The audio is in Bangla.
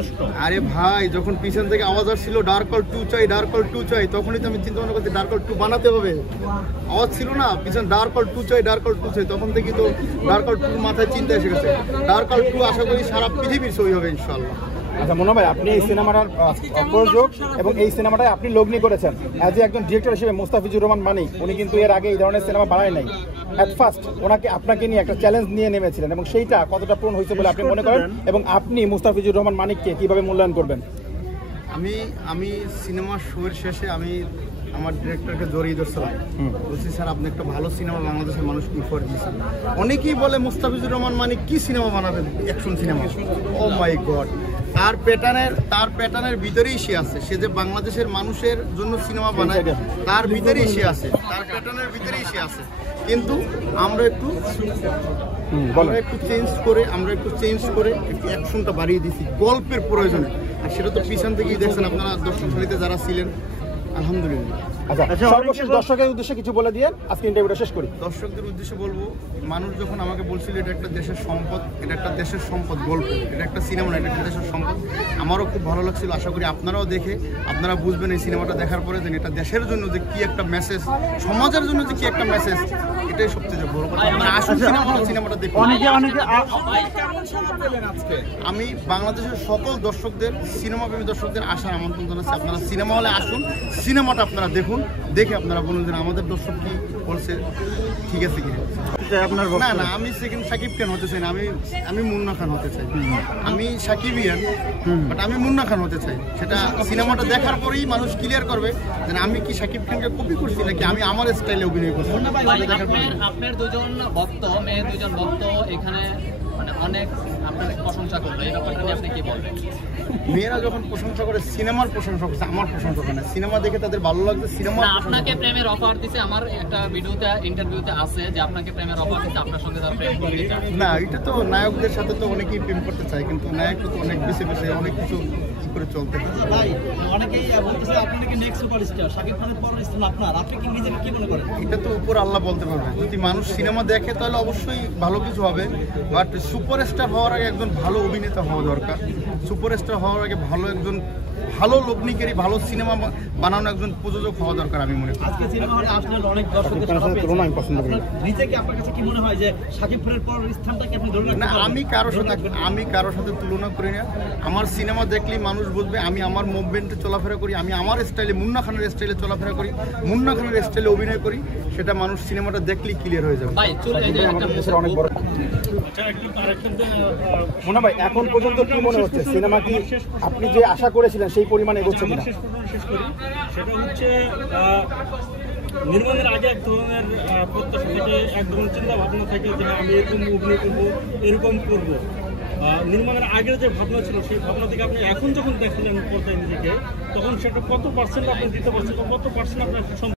সন্তুষ্ট? আরে ভাই, যখন পিছন থেকে আওয়াজ আসছিল ডার্ক কল 2 চাই, ডার্ক কল 2 চাই, তখনই তো আমি চিন্তা ভাবনা করছি ডার্ক কল 2 বানাতে হবে। আওয়াজ ছিল না পিছন ডার্ক কল 2 চাই, ডার্ক কল 2 চাই, তখন থেকে তো ডার্ক কল 2 মাথায় চিন্তা এসে গেছে। ডার্ক কল 2 আশা করি সারা পৃথিবীর ছবি হবে ইনশাআল্লাহ। আচ্ছা মনে ভাই, আপনি এই সিনেমাটার প্রযোজক এবং এই সিনেমাটায় আপনি লগ্নি করেছেন অ্যাজ এ একজন ডিরেক্টর হিসেবে। মুস্তাফিজুর রহমান মানিক উনি কিন্তু এর আগে এই ধরনের সিনেমা বানায় নাই। অ্যাট ফার্স্ট আপনাকে নিয়ে একটা চ্যালেঞ্জ নিয়ে নেমেছিলেন এবং সেইটা কতটা পূরণ হয়েছে বলে আপনি মনে করেন, এবং আপনি মুস্তাফিজুর রহমান মানিককে কিভাবে মূল্যায়ন করবেন? আমি সিনেমার শোয়ের শেষে আমি আমার ডিরেক্টরকে জড়িয়ে ধরছিলাম, বলছি স্যার আপনি একটা ভালো সিনেমা বাংলাদেশের মানুষকে উপহার দিয়েছেন। অনেকেই বলে মুস্তাফিজুর রহমান মানিক কি সিনেমা বানাবেন, অ্যাকশন সিনেমা। ও মাই গড, তার প্যাটার্নের ভিতরেই সে আছে। সে যে বাংলাদেশের মানুষের জন্য সিনেমা বানায় তার ভিতরেই সে আছে, তার প্যাটার্নের ভিতরেই সে আছে। কিন্তু আমরা একটু চেঞ্জ করে একটু অ্যাকশনটা বাড়িয়ে দিছি গল্পের প্রয়োজনে। আর সেটা তো পিছন থেকেই দেখছেন আপনারা, দর্শক সারিতে যারা ছিলেন। আলহামদুলিল্লাহ। আচ্ছা, সর্বশেষ দর্শকের উদ্দেশ্যে কিছু বলে দিয়ে আজকে ইন্টারভিউটা শেষ করি। দর্শকদের উদ্দেশ্যে বলবো, মানুষ যখন আমাকে বলছিল এটা একটা দেশের সম্পদ, এটা একটা দেশের সম্পদ গল্প, এটা একটা সিনেমা না, এটা একটা দেশের সম্পদ, আমারও খুব ভালো লাগছিল। আশা করি আপনারাও দেখে আপনারা বুঝবেন এই সিনেমাটা দেখার পরে যে এটা দেশের জন্য যে কি একটা মেসেজ, সমাজের জন্য যে কি একটা মেসেজ, এটাই সবচেয়ে বড় কথা। আপনারা আসুন সিনেমাটা দেখুন। আমি বাংলাদেশের সকল দর্শকদের, সিনেমাপ্রেমী দর্শকদের আসার আমন্ত্রণ জানাচ্ছি। আপনারা সিনেমা হলে আসুন, সিনেমাটা আপনারা দেখুন, দেখে আপনারা বলুন যে আমাদের দর্শক কি বলছে ঠিক আছে কি আপনার। না, আমি সেকেন্ড সাকিব খান হতে চাই না, আমি মুন্না খান হতে চাই। আমি সাকিবিয়ান, বাট আমি মুন্না খান হতে চাই। সেটা সিনেমাটা দেখার পরেই মানুষ ক্লিয়ার করবে যে আমি কি সাকিব খানকে কপি করছি নাকি আমি আমার স্টাইলে অভিনয় করছি। আপনার দুজন ভক্ত, মেয়ে দুজন ভক্ত এখানে মানে অনেক আপনার প্রশংসা করলো, এই ব্যাপারটা নিয়ে আপনি কি বলবেন? মেয়েরা যখন প্রশংসা করে, সিনেমার প্রশংসা করছে, আমার প্রশংসা করে না। সিনেমা দেখে তাদের ভালো লাগছে, সিনেমা। আপনাকে প্রেমের অফার দিছে, আমার একটা ভিডিওতে ইন্টারভিউতে আছে যে আপনাকে প্রেমের অফার দিছে, আপনার সঙ্গে তার প্রেম করতে চায়। না, এটা তো নায়কদের সাথে তো অনেকেই প্রেম করতে চায়, কিন্তু নায়ক তো অনেক বেছে অনেক কিছু কি করে চলতে ভাই। অনেকেই বলতেছে আপনি কি নেক্সট সুপারস্টার, শাকিব খানের পরের স্থান আপনার, আপনি কি নিজেকে কি মনে করেন? এটা তো উপর আল্লাহ বলতে পারবে। যদি মানুষ সিনেমা দেখে তাহলে অবশ্যই ভালো কিছু হবে, বাট সুপারস্টার হওয়ার আগে একজন ভালো অভিনেতা হওয়া দরকার। সুপারস্টার হওয়ার আগে ভালো লগ্নিকারী, ভালো সিনেমা বানানো একজন প্রযোজক হওয়া দরকার আমি মনে করি। আজকে সিনেমা হলে আসলে অনেক দর্শকদের তুলনা আমি পছন্দ করি। নিজে কি আপনার কাছে কি মনে হয় যে শাকিব খানের পরের স্থানটা কি আপনি ধরে রাখতে পারবেন? না, আমি কারোর সাথে তুলনা করি না। আমার সিনেমা দেখলেই মানুষ বুঝবে আমি আমার মুভমেন্টে চলাফেরা করি, আমি আমার স্টাইলে, মুন্না খানের স্টাইলে চলাফেরা করি, মুন্না খানের স্টাইলে অভিনয় করি। সেটা মানুষ সিনেমাটা দেখলেই ক্লিয়ার হয়ে যাবে। অনেক বড় মুন্না ভাই, এখন পর্যন্ত কি মনে হচ্ছে সিনেমা কি আপনি যে আশা করেছিলেন সেই পরিমাণে এগোচ্ছে কিনা? শেষ করি, সেটা হচ্ছে নির্মাণের আগে এক ধরনের প্রত্যাশা থেকে, এক ধরনের চিন্তা ভাবনা থেকে যে আমি এরকম অভিনয় করবো, এরকম করবো। নির্মাণের আগের যে ভাবনা ছিল সেই ভাবনা থেকে আপনি এখন যখন দেখলেন পর্দায় নিজেকে, তখন সেটা কত পার্সেন্ট আপনি দিতে পারছেন, কত পার্সেন্ট আপনার